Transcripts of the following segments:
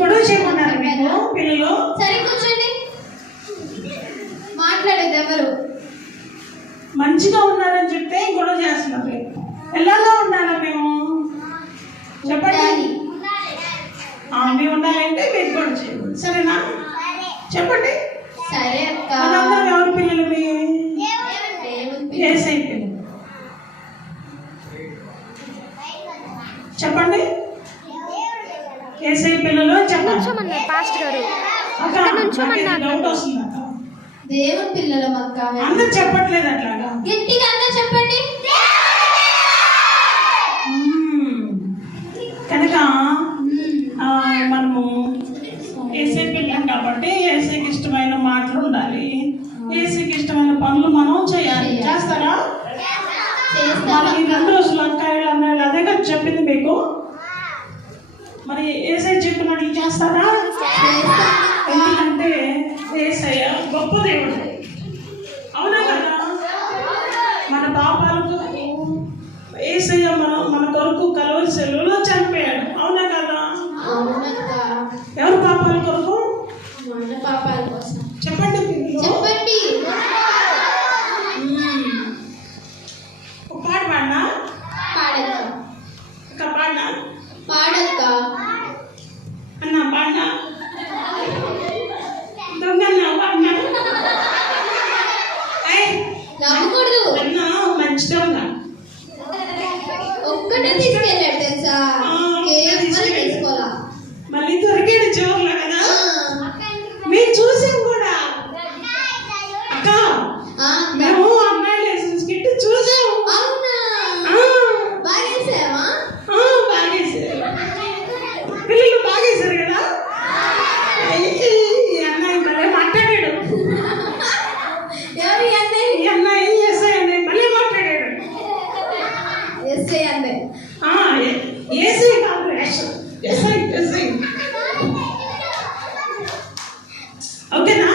గొడవ చేయమన్నారు మీకు పిల్లలు. సరే కూర్చోండి, మాట్లాడేది ఎవరు? మంచిగా ఉన్నారని చెప్తే గొడవ చేస్తున్నారు. ఎలాగా ఉండాలా మేము చెప్పండి. మేము ఉండాలంటే మీరు గొడవ చేయకూడదు, సరేనా? చెప్పండి. సరే అక్క. మనందరం ఎవరి పిల్లలు? యేసయ్య పిల్లలు. చెప్పండి. యేసయ్య పిల్లలు చెప్పండి. పాస్టర్ గారు డౌట్ వస్తుంది అక్క. దేవుని పిల్లలం అక్క. అందరు చెప్పట్లేదు అట్లాగా. గట్టిగా అందరు చెప్పండి. కనుక మనము యేసయ్య పిల్లం కాబట్టి యేసయ్యకి ఇష్టమైన మాటలు ఉండాలి, యేసయ్యకి ఇష్టమైన పనులు మనం చేయాలి. చేస్తారా? మరి ఈ 2 రోజులు అక్కాయిలు అన్నాడు అదే కదా చెప్పింది మీకు. మరి యేసయ్య చెప్పినట్లు చేస్తారా? ఎందుకంటే యేసయ్య గొప్ప దేవుడు, అవునా కదా? మన పాపాలకు యేసయ్య మన కొరకు కలువరి శిలువలో చనిపోయాడు, అవునా కదా? ఎవరి పాపాల కొరకు? మన పాపాల కోసం. చెప్పండి. చెప్పండి. ఒక పాట పాడినా? పాడక్క. ఒక పాడినా? పాడక్క. అన్నా పాడినా? దొంగన్నా పాడినా? నమ్మకూడదు. అన్నా మంచి దొంగ. ఒక్కటే తీసుకెళ్ళాడు తెలుసా? తీసుకోవాలా? మళ్ళీ దొరికాడు చివర్లో కదా. మేము చూసాం కూడా అక్క. మేము అమ్మాయి లైసెన్స్ కిట్ చూసాము. అవునా? బాగేసావా? బాగేసారు పిల్లలు, బాగేసారు కదా. ఈ అన్నయ్య భలే మాట్లాడాడు. ఎవరి అన్నయ్య? ఈ అన్నయ్య యేసయ్య అన్నయ్య భలే మాట్లాడాడు. యేసయ్య అన్నయ్య. యేసయ్య కాదు, యేసయ్య. ఓకేనా?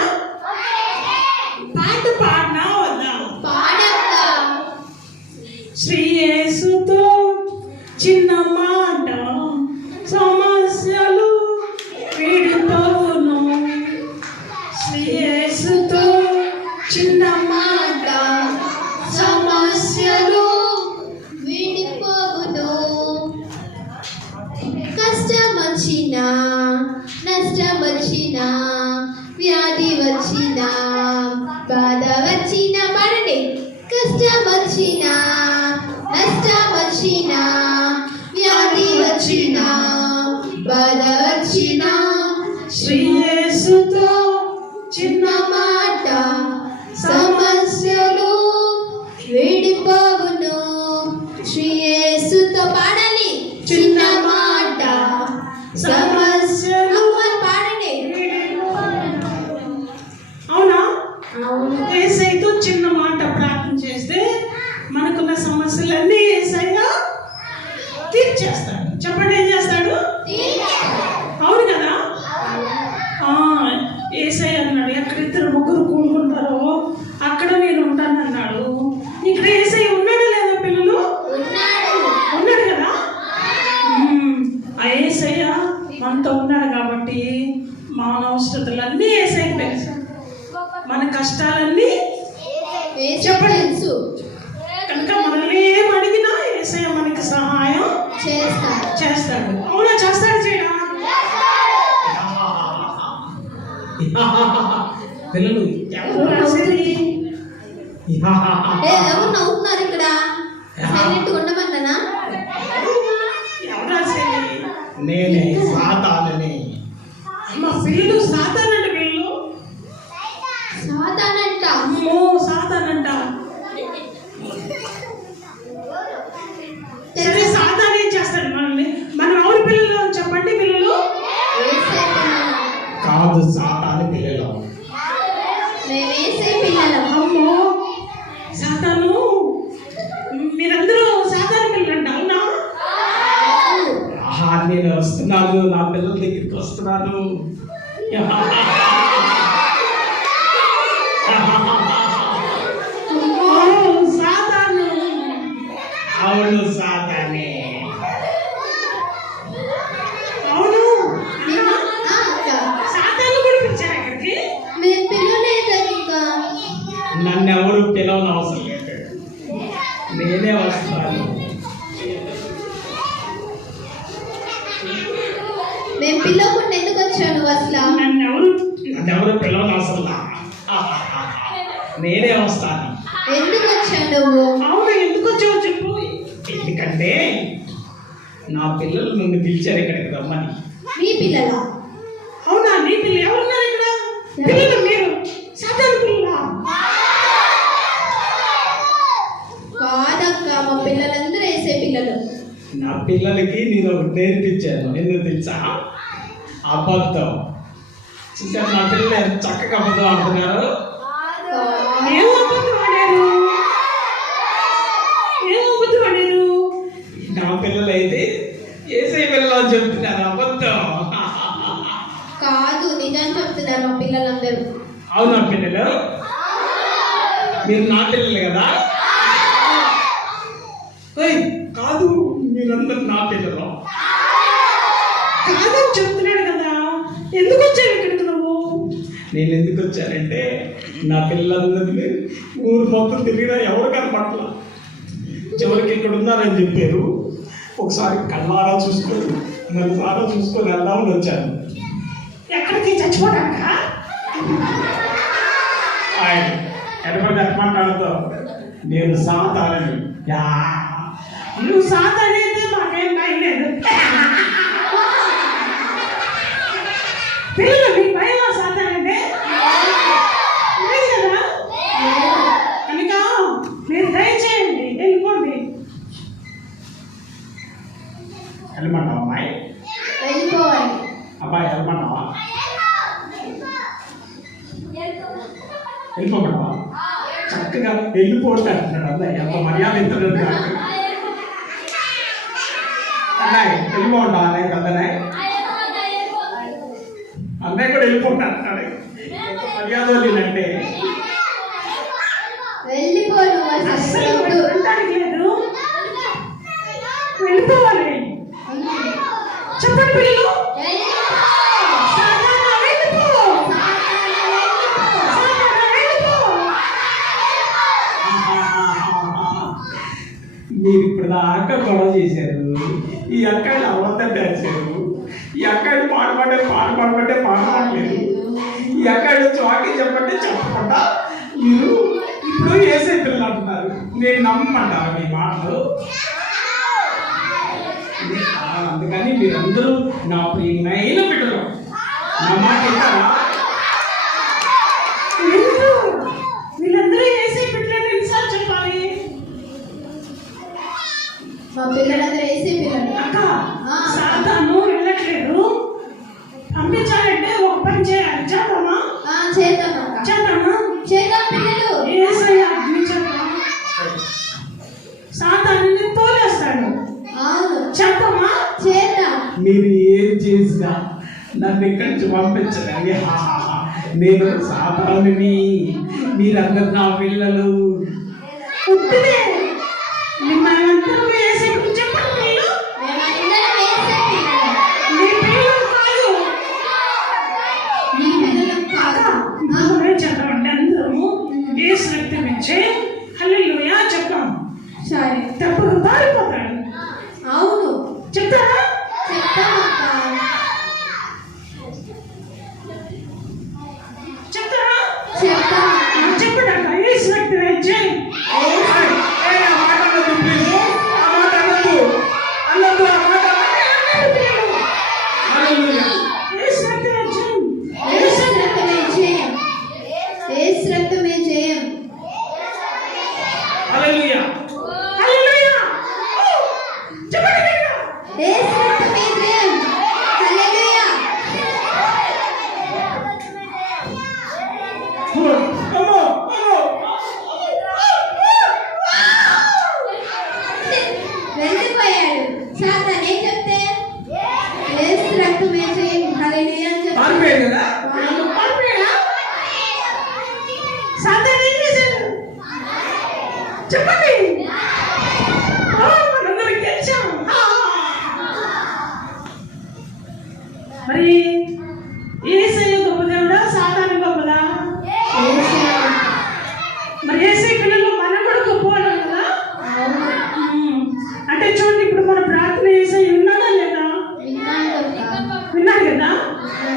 పాట పాడినా వద్దా? పాడక్క. శ్రీ యేసుతో చిన్న మాట సమస్యలు వీడిపోవును. శ్రీ యేసుతో చిన్న మాట సమస్యలు వీడిపోవును. కష్టం వచ్చినా, నష్టం వచ్చినా, వ్యాధి వచ్చినా, బాధ వచ్చినా, పాడండి. కష్టం వచ్చినా, నష్టం వచ్చినా, వ్యాధి వచ్చినా, బాధ వచ్చినా, శ్రీ యేసుతో చిన్న మాట సమస్యలు వీడిపోవును. శ్రీ యేసుతో పాడాలి. చిన్న మాట సమస్యలు పాడండి. అవునా? అవును. యేసయ్యతో చిన్న మాట ప్రార్థన చేస్తే మనకున్న సమస్యలన్నీ యేసయ్య తీర్చేస్తాడు. చెప్పండి, ఏం చేస్తాడు? అవును కదా? యేసయ్య అన్నాడు, ఎక్కడ 2-3 కూడుకుంటారో అక్కడ నేను ఉంటాను అన్నాడు. ఇక్కడ యేసయ్య ఉన్నాడా లేదా పిల్లలు? ఉన్నాడు కదా. ఆ యేసయ్య మనతో ఉన్నాడు కాబట్టి మన అవసరతలన్నీ యేసయ్యకి తెలుసు, మన కష్టాలన్నీ చెప్పండి. కనుక మనల్ని ఏం అడిగినా యేసయ్య మనకి సహాయం చేస్తాడు. అవునా? చేస్తాడు, చేయడా? పిల్లలు ఎవరు రాసేది? ఎవరు నవ్వుతున్నారు ఇక్కడ? సైలెంట్ ఉండమన్నానా? ఎవరు రాసేది? నేనే సాతానుని. మా పిల్లలు సాతానంట. పిల్లలు సాతానంట. అమ్మో, సాతానంట. సరే, సాతాన్ ఏం చేస్తాడు మనల్ని? మనం ఎవరి పిల్లలు చెప్పండి? పిల్లలు కాదు, సాతాను పిల్లలు. అమ్మో, సాతాను. మీరందరూ సాతాను పిల్లలంట, అవునా? నేను వస్తున్నాను, నా పిల్లల దగ్గరికి వస్తున్నాను. సాతాను. అవును, సాతానే. అవును. నిన్ను పిల్లకుండా ఎందుకు వచ్చావు నువ్వు అసలు? నన్నెవరు పిల్లలు అసలు నేనే వస్తాను. ఎందుకు వచ్చావు నువ్వు? అవును, ఎందుకు వచ్చావు చెప్పు. ఎందుకంటే నా పిల్లలు నన్ను పిలిచారు ఇక్కడికి రమ్మని. మీ పిల్లలా? అవునా, నీ పిల్లలు ఎవరున్నారు ఇక్కడ? పిల్లలు మీరు సాధారణ పిల్లలా? కాదక్క, మా పిల్లలందరూ వేసే పిల్లలు. నా పిల్లలకి నేను ఒకటి నేర్పించాను. ఎందుకు తెలుసా? అబద్ధం. చూసారు నా పిల్లలు ఎంత చక్కగా అబద్ధం అంటున్నారు. ఏం అబద్ధం ఆడారు? ఏం అబద్ధం ఆడారు? నా పిల్లలు అయితే ఏసై పిల్లలు అని చెప్తున్నారు. అబద్ధం కాదు, నిజం చెప్తున్నారు మా పిల్లలందరూ. అవునా పిల్లలు? మీరు నా పిల్లలు కదా? ఏయ్, కాదు, మీరందరూ నా పిల్లలు. కాదని చెప్తున్నాడు కదా, ఎందుకు వచ్చావు ఇక్కడికి నువ్వు? నేను ఎందుకు వచ్చానంటే నా పిల్లలందరినీ ఊరు మొత్తం తిరిగినా ఎవరు కనపట్ల. చివరికి ఇక్కడ ఉన్నారని చెప్పారు. ఒకసారి కళ్ళారా చూసుకొని మరోసారా చూసుకొని వెళ్దామని వచ్చాను. ఎక్కడికి చచ్చిపోతాక? ఆయన ఎడపడి ఎట్టమంటాడుతో నేను సాతానని. నువ్వు సాధ అనేది మాకేం భయం లేదు. పిల్లలు మీ భయంలో సాధ అంటే లేదు కదా? కనుక మీరు దయచేయండి, వెళ్ళిపోండి. వెళ్ళమంటావా అమ్మాయి? వెళ్ళిపోవాలి. అబ్బాయి వెళ్ళమంటావా? వెళ్ళిపోమంటావా? చక్కగా వెళ్ళిపోతే అంటున్నాడు అన్నయ్య. ఎంత మర్యాద ఇస్తాడు అన్నయ్య. వెళ్ళిపోండా అన్నయ్య కదన్నయ్య. అన్నయ్య కూడా వెళ్ళిపోతా అంటున్నాడు. ఎంత మర్యాద అంటే వెళ్ళిపోను అస్సలు ఉండడానికి లేదు, వెళ్ళిపోవాలి. చెప్పండి పిల్లలు, సాధారణ వెళ్ళిపో. సాధారణ వెళ్ళిపో. మీరు ఇప్పుడు దాకా గొడవ చేశారు. ఈ అక్కాయిలు అబద్ధం చేశారు. ఈ అక్కాయిలు పాట పాడమంటే పాడలేదు. ఈ అక్కాయిలు చాకి చెప్పంటే చెప్పకుండా మీరు ఇప్పుడు వేసే పిల్లలు అంటున్నారు. నేను నమ్మంటారు మీ మాటలు. అందుకని మీరందరూ నా ప్రియమైన బిడ్డలు. నా మాట వింటారా? ఎందుకు? వీళ్ళందరూ వేసే బిడ్డలని ఎన్నిసార్లు చెప్పాలి? మా పిల్లలందరూ వేసే పిల్లలు. అక్క, సాధాను వెళ్ళట్లేదు, పంపించాలంటే ఒక పని చేయాలి. చేద్దామా? చేద్దాం అక్క. చేద్దామా? చేద్దాం పిల్లలు. ఏసయ్య అగ్నిచేద్దాం. సాధాన్ని తోలేస్తాడు. అవును, చేద్దామా? చేద్దాం. మీరు ఏం చేసినా నన్ను ఇక్కడి నుంచి పంపించండి. నేను సాధారణని, మీరందరు నా పిల్లలు. పుట్టిదే మిమ్మల్ని అందరూ వేసే చెప్పండి పిల్లలు. మేమందరం వేసే పిల్లలు. మీ పిల్లలు కాదు. మీ పిల్లలు కాదా? మనం చెప్పండి, అందరము ఏసు రక్తం ఇచ్చే హల్లెలూయా చెప్తాం. సరే. తప్పుడు పారిపోతాడు. అవును, చెప్తారా? చెప్తాం అక్క. చెప్తారా? చెప్తాం. చెప్పండి, ఏసు రక్తం ఇచ్చే. ఏసు రక్తం ఇచ్చే. యేసు రక్తమే జయం. యేసు రక్తమే జయం. హల్లెలూయా. చెప్పండి గట్టిగా. యేసు రక్తమే జయం. హల్లెలూయా. వెళ్ళిపోయాడు. సాతాను ఏం చెప్తే యేసు రక్తమే జయం. హల్లెలూయా అని చెప్తే పారిపోయాడు కదా? పారిపోయాడా? సాతాను ఏం చేశాడు? చెప్పండి. మనందరం గెలిచాం. మరి యేసయ్య గొప్ప దేవుడా, సాతాను గొప్పదా? మరి యేసయ్య పిల్లలు మనం కూడా గొప్పవాళ్ళం కదా? అంటే చూడండి, ఇప్పుడు మన ప్రార్థన యేసయ్య ఉన్నాడా లేదా? విన్నాడు అక్క. విన్నాడు కదా?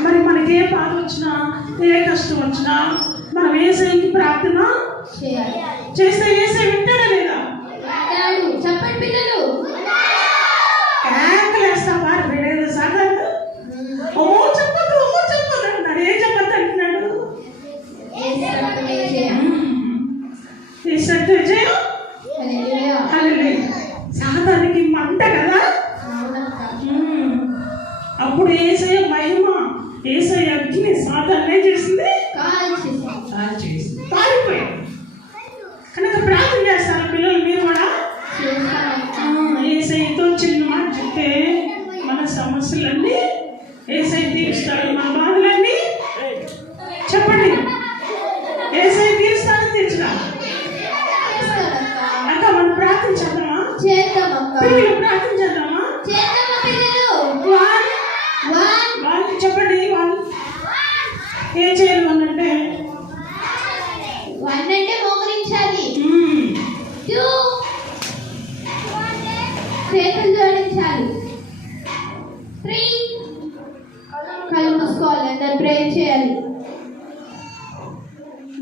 మరి మనకి ఏ బాధ వచ్చినా ఏ కష్టం వచ్చినా మనం ఏసైకి ప్రార్థన చేయాలి. చేస్తే ఏసై వింటాడా లేదా? అంటాడు. చెప్పండి పిల్లలు. కేకలేస్తా వారు వినేది సాధారణ ఓ చెప్పొద్దు అంటున్నాడు. ఏం చెప్పొద్దు అంటున్నాడు? యేసు రక్తమే జయం. యేసు రక్తమే జయం. హల్లెలూయా. హల్లెలూయా. సాతానికి మంట కదా. అవునక్క. అప్పుడు ఏసయ్య మహిమ, ఏసయ్య అగ్ని సాతాన్నే చేసింది, కాల్చేసి పారిపోయాడు. కనుక ప్రార్థన చేస్తారా పిల్లలు? మీరు కూడా ఏసయ్యతో చిన్న మాట చెప్తే మన సమస్యలన్నీ ఏసయ్య తీరుస్తాడు. మన బాధలన్నీ చెప్పండి ఏసయ్య తీరుస్తాడు, తీర్చడా? అక్క మనం ప్రార్థన చేద్దామా? పిల్లలు ప్రార్థన చేద్దామా? వాళ్ళు చెప్పండి. వాళ్ళు ఏం చేయాలి? వాళ్ళంటే మోకరించాలి. చేతులు జోడించాలి. 3 కళ్ళు మూసుకోవాలి. అందరు ప్రేయర్ చేయాలి.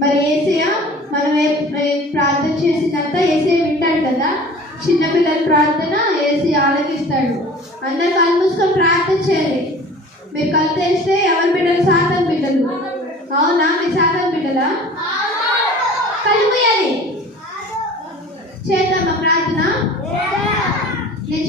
మరి ఏసయ్య మనం ప్రార్థన చేసినంత ఏసయ్య వింటాడు కదా. చిన్నపిల్లల ప్రార్థన ఏసయ్య ఆలకిస్తాడు. అందరు కళ్ళు మూసుకొని ప్రార్థన చేయాలి. మీరు కళ్ళు తెరిస్తే ఎవరి బిడ్డలు? సాతాను బిడ్డలు. అవునా? మీ సాతాను బిడ్డలా? కళ్ళు మూయాలి. చేద్దామా ప్రార్థన? నేను